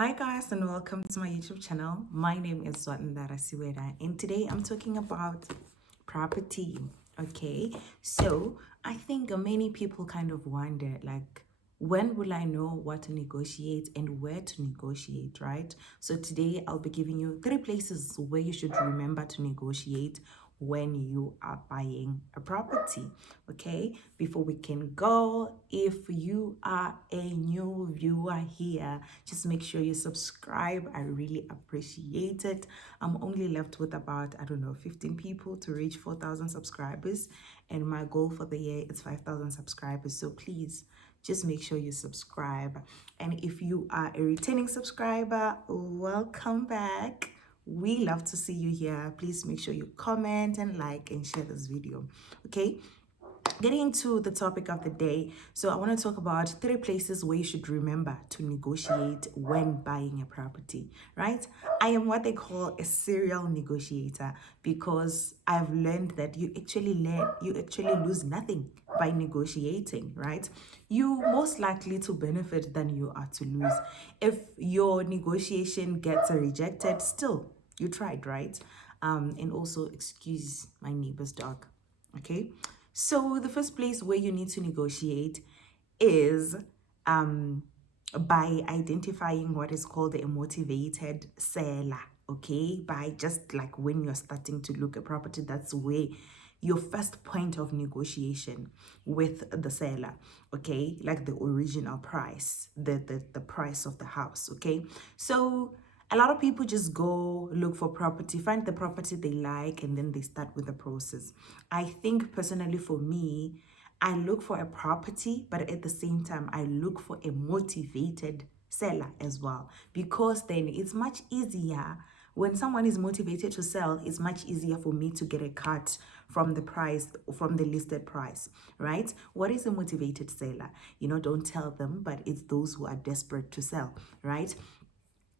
Hi guys and welcome to my YouTube channel. My name is Zwannda, and today I'm talking about property. Okay, so I think many people kind of wonder like, when will I know what to negotiate and where to negotiate, right? So today I'll be giving you 3 places where you should remember to negotiate when you are buying a property. Okay, before we can go, if you are a new viewer here, just make sure you subscribe. I really appreciate it. I'm only left with about, I don't know, 15 people to reach 4,000 subscribers, and my goal for the year is 5,000 subscribers. So please just make sure you subscribe. And if you are a returning subscriber, welcome back. We love to see you here. Please make sure you comment and like and share this video. Okay, getting into the topic of the day. So I want to talk about 3 places where you should remember to negotiate when buying a property, right? I am what they call a serial negotiator because I've learned that you actually lose nothing by negotiating, right? You most likely to benefit than you are to lose. If your negotiation gets rejected, still you tried, right? And also, excuse my neighbor's dog. Okay, so the first place where you need to negotiate is by identifying what is called a motivated seller. Okay, by just like when you're starting to look at property, that's where your first point of negotiation with the seller. Okay, like the original price, the price of the house. Okay, so a lot of people just go look for property, find the property they like, and then they start with the process. I think personally for me, I look for a property, but at the same time, I look for a motivated seller as well, because then it's much easier. When someone is motivated to sell, it's much easier for me to get a cut from the price, from the listed price, right? What is a motivated seller? Don't tell them, but it's those who are desperate to sell, right?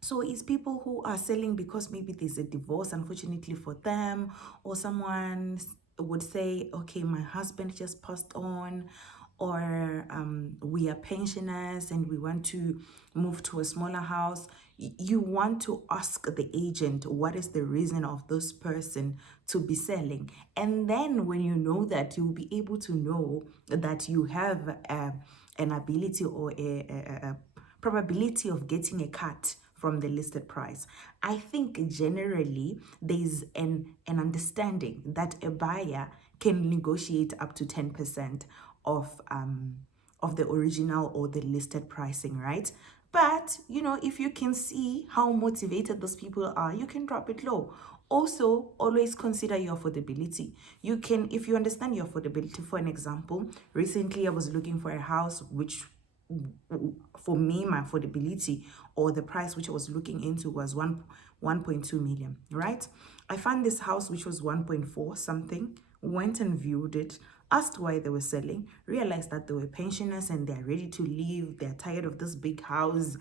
So it's people who are selling because maybe there's a divorce, unfortunately for them, or someone would say, okay, my husband just passed on, or we are pensioners and we want to move to a smaller house. You want to ask the agent what is the reason of this person to be selling. And then when you know that, you'll be able to know that you have an ability or a probability of getting a cut from the listed price. I think generally there's an understanding that a buyer can negotiate up to 10% of the original or the listed pricing, right? But if you can see how motivated those people are, you can drop it low. Also, always consider your affordability. You can, if you understand your affordability, for an example, recently I was looking for a house which, for me, my affordability or the price which I was looking into was 1.2 million, right? I found this house which was 1.4 something, went and viewed it, asked why they were selling, realized that they were pensioners and they're ready to leave, they're tired of this big house.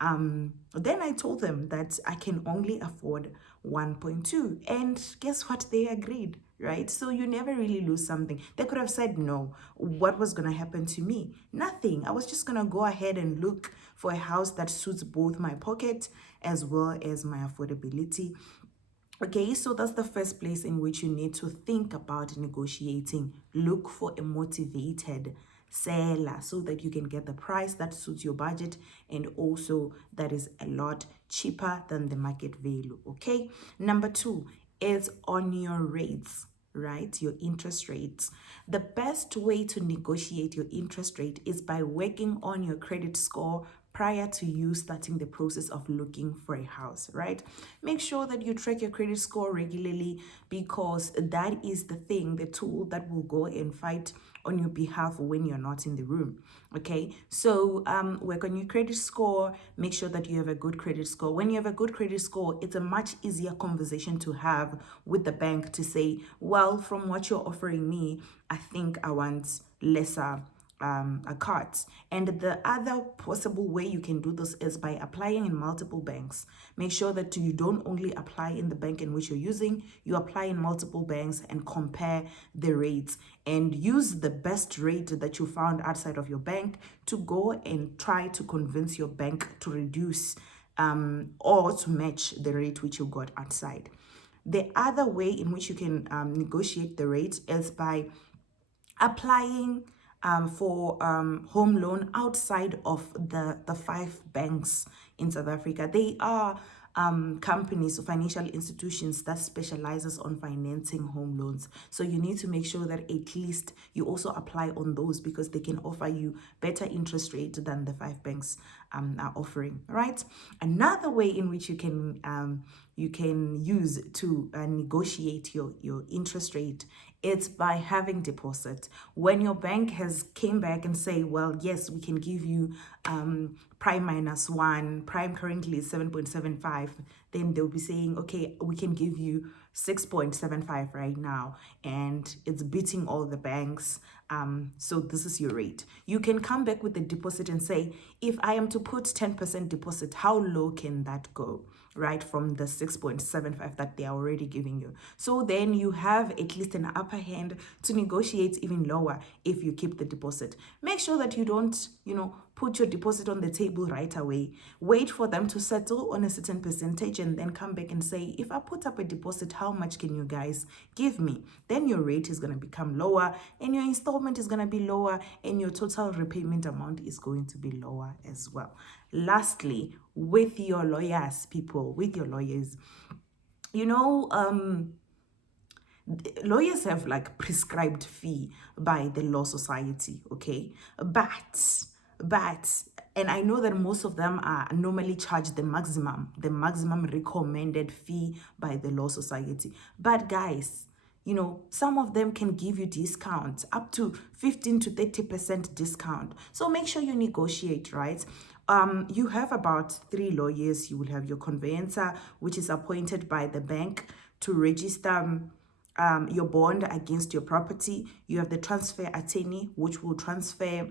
Then I told them that I can only afford 1.2, and guess what? They agreed, right? So you never really lose something. They could have said no. What was going to happen to me? Nothing. I was just going to go ahead and look for a house that suits both my pocket as well as my affordability. Okay, so that's the first place in which you need to think about negotiating. Look for a motivated seller so that you can get the price that suits your budget and also that is a lot cheaper than the market value. Okay, number 2 is on your rates, right? Your interest rates. The best way to negotiate your interest rate is by working on your credit score prior to you starting the process of looking for a house, right? Make sure that you track your credit score regularly, because that is the thing, the tool that will go and fight on your behalf when you're not in the room. Okay, so work on your credit score. Make sure that you have a good credit score. When you have a good credit score, it's a much easier conversation to have with the bank to say, well, from what you're offering me, I think I want lesser a card. And the other possible way you can do this is by applying in multiple banks. Make sure that you don't only apply in the bank in which you're using, you apply in multiple banks and compare the rates and use the best rate that you found outside of your bank to go and try to convince your bank to reduce or to match the rate which you got outside. The other way in which you can negotiate the rate is by applying for home loan outside of the 5 banks in South Africa. They are companies or financial institutions that specializes on financing home loans. So you need to make sure that at least you also apply on those, because they can offer you better interest rate than the 5 banks are offering, right? Another way in which you can use to negotiate your interest rate, it's by having deposit. When your bank has came back and say, well, yes, we can give you prime -1, prime currently is 7.75, then they'll be saying, okay, we can give you 6.75 right now, and it's beating all the banks. So this is your rate. You can come back with the deposit and say, if I am to put 10% deposit, how low can that go? Right, from the 6.75 that they are already giving you. So then you have at least an upper hand to negotiate even lower if you keep the deposit. Make sure that you don't, put your deposit on the table right away. Wait for them to settle on a certain percentage and then come back and say, if I put up a deposit, how much can you guys give me? Then your rate is going to become lower, and your installment is going to be lower, and your total repayment amount is going to be lower as well. Lastly, with your lawyers, with your lawyers, lawyers have like prescribed fee by the law society, okay? But and I know that most of them are normally charged the maximum recommended fee by the law society. But guys, some of them can give you discounts up to 15 to 30% discount. So make sure you negotiate, right? You have about 3 lawyers. You will have your conveyancer, which is appointed by the bank to register your bond against your property. You have the transfer attorney, which will transfer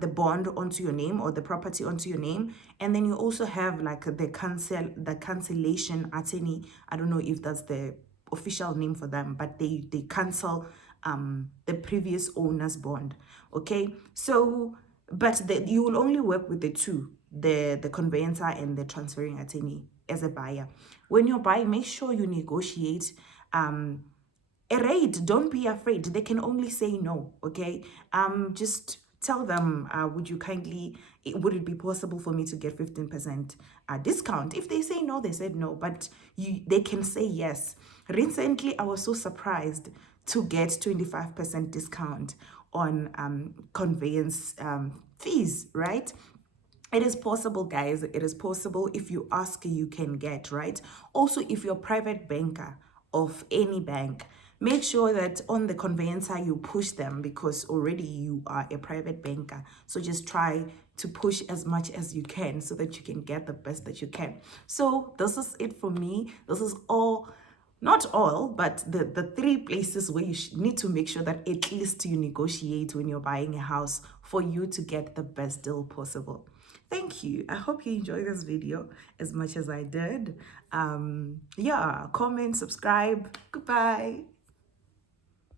the bond onto your name or the property onto your name. And then you also have like the cancellation attorney. I don't know if that's the official name for them, but they cancel the previous owner's bond. Okay, so but you will only work with the two, the conveyancer and the transferring attorney, as a buyer. When you're buying, make sure you negotiate a rate. Don't be afraid. They can only say no. Okay, just tell them, would it be possible for me to get 15% discount? If they say no, they said no, but they can say yes. Recently, I was so surprised to get 25% discount on conveyance fees, right? It is possible, guys. It is possible. If you ask, you can get, right? Also, if you're a private banker of any bank, make sure that on the conveyancer you push them, because already you are a private banker. So just try to push as much as you can so that you can get the best that you can. So this is it for me. This is all, not all, but the 3 places where you need to make sure that at least you negotiate when you're buying a house for you to get the best deal possible. Thank you. I hope you enjoyed this video as much as I did. Yeah, comment, subscribe. Goodbye.